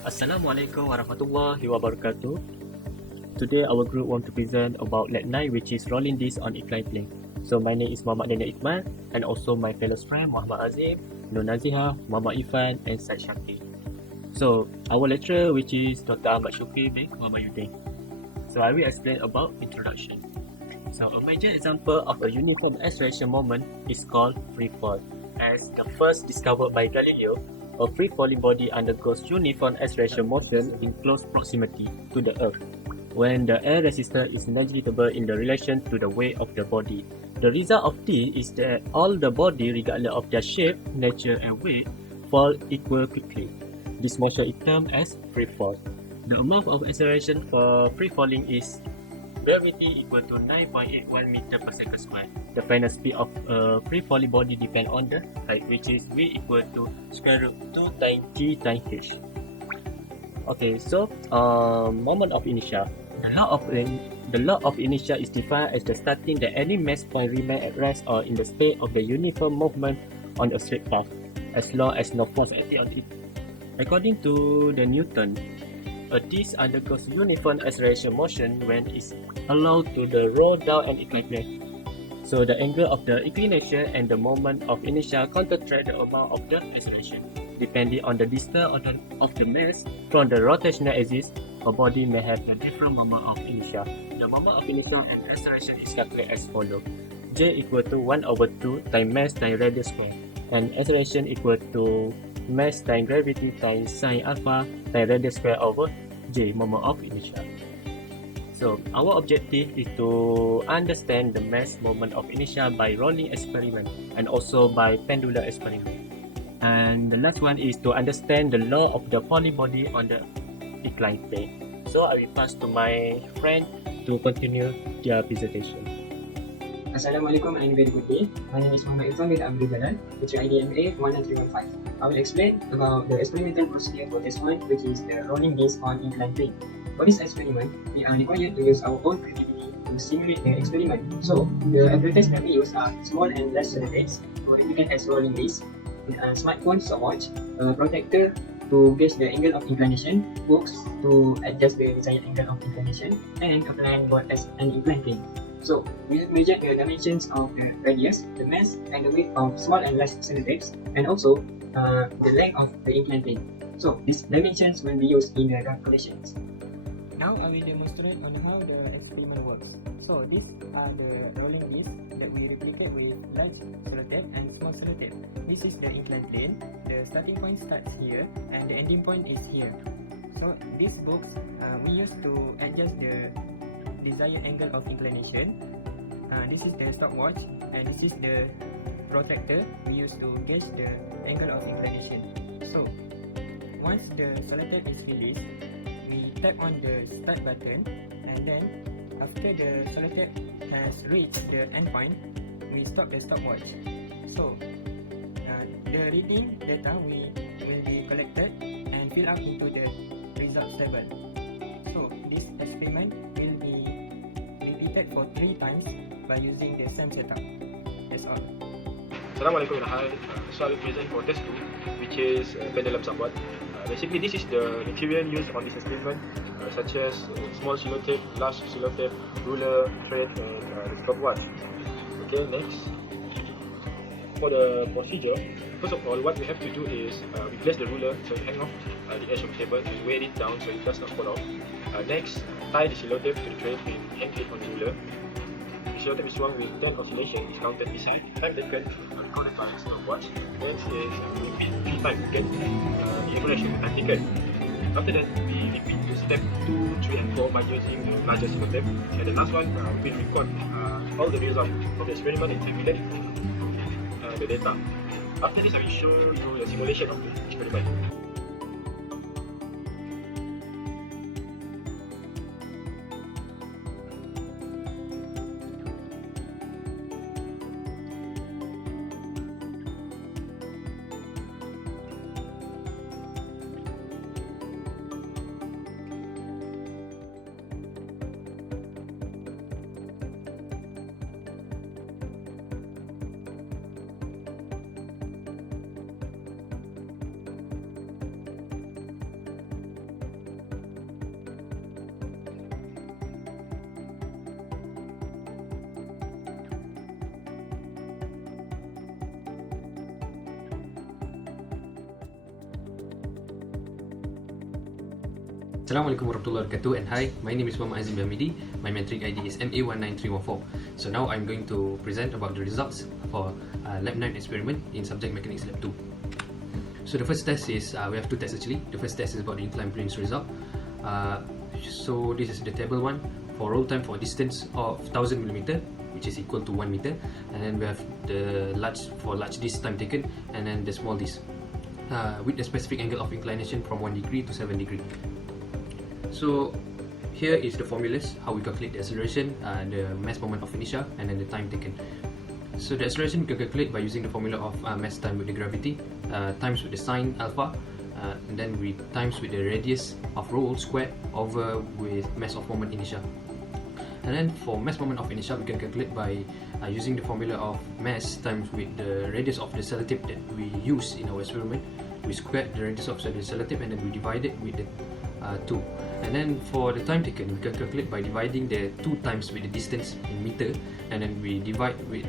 Assalamualaikum warahmatullahi wabarakatuh. Today our group want to present about leg 9, which is rolling disc on inclined plane. So my name is Muhammad Daniel IQMAL, and also my fellow friend Muhammad Hazim, NAZIHAH, Muhammad IRFAN and SYED. So our lecturer, which is Dr. Ahmad Shukri bin Muhammad Yudin. So I will explain about introduction. So a major example of a uniform acceleration moment is called free fall. As the first discovered by Galileo, a free-falling body undergoes uniform acceleration motion in close proximity to the Earth, when the air resistance is negligible in the relation to the weight of the body. The result of this is that all the body, regardless of their shape, nature and weight, fall equal quickly. This motion is termed as free fall. The amount of acceleration for free falling is gravity equal to 9.81 meter per second square. The final speed of a free falling body depends on the height, which is v equal to square root 2 times g times h. Okay, so moment of inertia. The law of inertia is defined as the starting that any mass point remain at rest or in the state of the uniform movement on a straight path, as long as no force acting on it. According to the Newton, a disc undergoes uniform acceleration motion when it's allowed to the roll down an inclined plane. So the angle of the inclination and the moment of inertia contract the amount of the acceleration. Depending on the distance of the mass from the rotational axis, a body may have a different moment of inertia. The moment of inertia and acceleration is calculated as follows: J equal to 1/2 times mass times radius square, and acceleration equal to mass times gravity times sine alpha times radius square over J, moment of inertia. So our objective is to understand the mass moment of inertia by rolling experiment and also by pendulum experiment. And the last one is to understand the law of the falling body on the inclined plane. So I will pass to my friend to continue their presentation. Assalamualaikum and very good day. My name is Muhammad IRFAN bin ABDUL, which is IDMA 19315. I will explain about the experimental procedure for this one, which is the rolling disc on inclined plane. For this experiment, we are required to use our own creativity to simulate the experiment. So, the apparatus that we use are small and less selectives, to indicate as rolling disc, a smartphone stopwatch, a protector to gauge the angle of inclination, books to adjust the desired angle of inclination, and a plan board as an inclined plane. So, we have measured the dimensions of the radius, the mass, and the weight of small and large selectives, and also the length of the inclined plane. So, these dimensions will be used in the calculations. Now I will demonstrate on how the experiment works. So these are the rolling discs that we replicate with large sellotape and small sellotape. This is the inclined plane. The starting point starts here and the ending point is here. So these books we use to adjust the desired angle of inclination. This is the stopwatch and this is the protractor we use to gauge the angle of inclination. So once the sellotape is released, we tap on the start button, and then after the sellotape has reached the end point, we stop the stopwatch. So the reading data will be collected and filled up into the results table. So this experiment will be repeated for 3 times by using the same setup. That's all. Assalamualaikum and hi. So I will present for test 2, which is pendulum somewhat. Basically, this is the material used on this experiment, such as small sellotape, large sellotape, ruler, thread, and the stopwatch. Okay, next. For the procedure, first of all, what we have to do is we place the ruler, so we hang off the edge of the table and weigh it down so it does not fall off. Next, tie the sellotape to the thread and hang it on the ruler. The sellotape is swung with 10 oscillations, is counted beside. Time taken, recorded by stopwatch. Next is repeat 3 times to get the accuracy of the time taken. After that, we repeat to step 2, 3 and 4 by using the larger sellotape. And the last one, we will record all the results of the experiment and tabulate the data. After this, I will show you the simulation of the experiment. Assalamualaikum warahmatullahi wabarakatuh, and hi, my name is Hazim Hamidi. My metric ID is MA19314. So now I'm going to present about the results for Lab 9 experiment in Subject Mechanics Lab 2. So the first test is, we have two tests actually. The first test is about the inclined planes result. So this is the table 1 for roll time for distance of 1000 mm, which is equal to 1 meter, and then we have the large disc time taken, and then the small disc with a specific angle of inclination from 1 degree to 7 degree. So here is the formulas, how we calculate the acceleration, the mass moment of inertia, and then the time taken. So the acceleration we can calculate by using the formula of mass time with the gravity times with the sine alpha, and then we times with the radius of roll squared over with mass of moment inertia. And then for mass moment of inertia, we can calculate by using the formula of mass times with the radius of the sellotape that we use in our experiment. We squared the radius of the sellotape and then we divide it with the 2. And then for the time taken, we can calculate by dividing the 2 times with the distance in meter, and then we divide with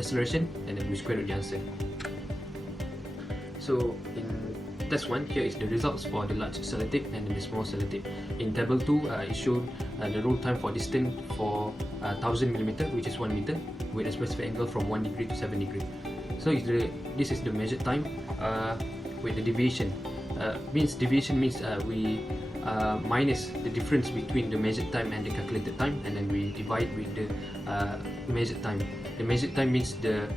acceleration, and then we square the answer. So in test 1, here is the results for the large sellotape and then the small sellotape. In table 2, it showed the roll time for distance for 1000 mm, which is 1 meter, with a specific angle from 1 degree to 7 degree. So this is the measured time with the deviation. Deviation means we minus the difference between the measured time and the calculated time, and then we divide with the measured time. The measured time means the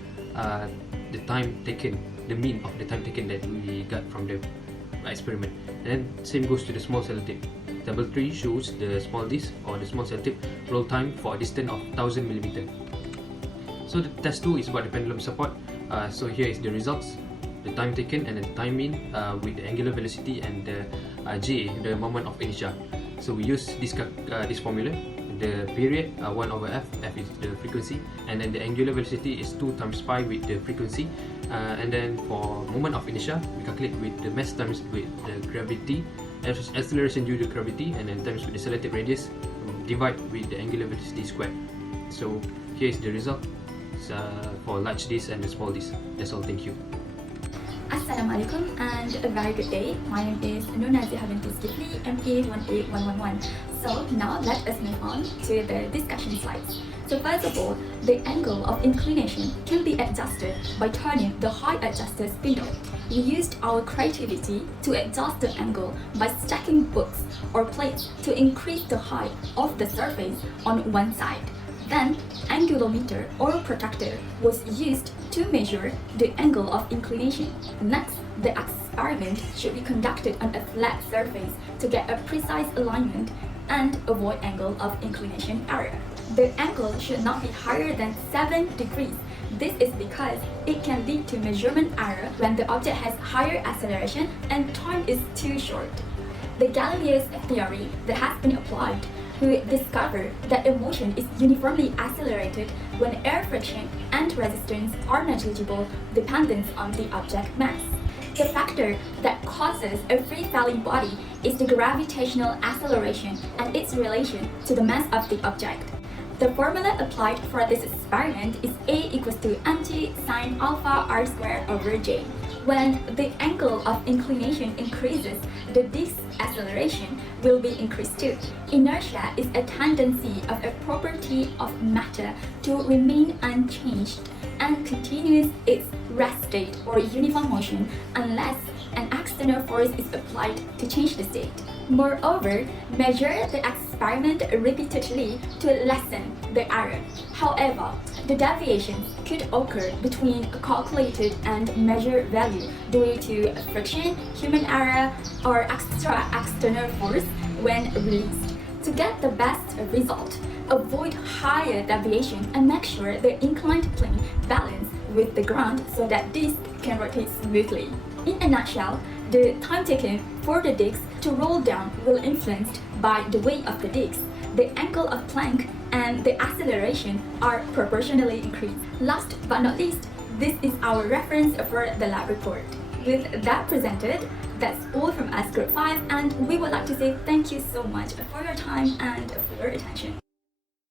time taken, the mean of the time taken that we got from the experiment. And then same goes to the small sellotape. Table 3 shows the small disc or the small sellotape roll time for a distance of 1000 mm. So the test 2 is about the pendulum support. So here is the results, the time taken and the time mean with the angular velocity and the J, the moment of inertia. So we use this formula. The period 1/f, f is the frequency, and then the angular velocity is 2 times pi with the frequency, and then for moment of inertia we calculate with the mass times with the gravity, acceleration due to gravity, and then times with the sellotape radius, divide with the angular velocity squared. So here is the result for large disc and the small disc. That's all, thank you. Assalamualaikum and a very good day. My name is NAZIHAH binti ZOKIFELI, MA18111. So now let us move on to the discussion slides. So first of all, the angle of inclination can be adjusted by turning the height adjuster spindle. We used our creativity to adjust the angle by stacking books or plates to increase the height of the surface on one side. Then, angulometer or protractor was used to measure the angle of inclination. Next, the experiment should be conducted on a flat surface to get a precise alignment and avoid angle of inclination error. The angle should not be higher than 7 degrees. This is because it can lead to measurement error when the object has higher acceleration and time is too short. The Galileo's theory that has been applied who discovered that a motion is uniformly accelerated when air friction and resistance are negligible dependence on the object mass. The factor that causes a free-falling body is the gravitational acceleration and its relation to the mass of the object. The formula applied for this experiment is A equals to mg sine alpha r squared over j. When the angle of inclination increases, the disk acceleration will be increased too. Inertia is a tendency of a property of matter to remain unchanged and continues its rest state or uniform motion unless an external force is applied to change the state. Moreover, measure the experiment repeatedly to lessen the error. However, the deviations could occur between a calculated and measured value due to friction, human error, or external force when released. To get the best result, avoid higher deviation and make sure the inclined plane balance with the ground so that disc can rotate smoothly. In a nutshell, the time taken for the disc to roll down will be influenced by the weight of the disc. The angle of plank and the acceleration are proportionally increased. Last but not least, this is our reference for the lab report. With that presented, that's all from us Group 5, and we would like to say thank you so much for your time and for your attention.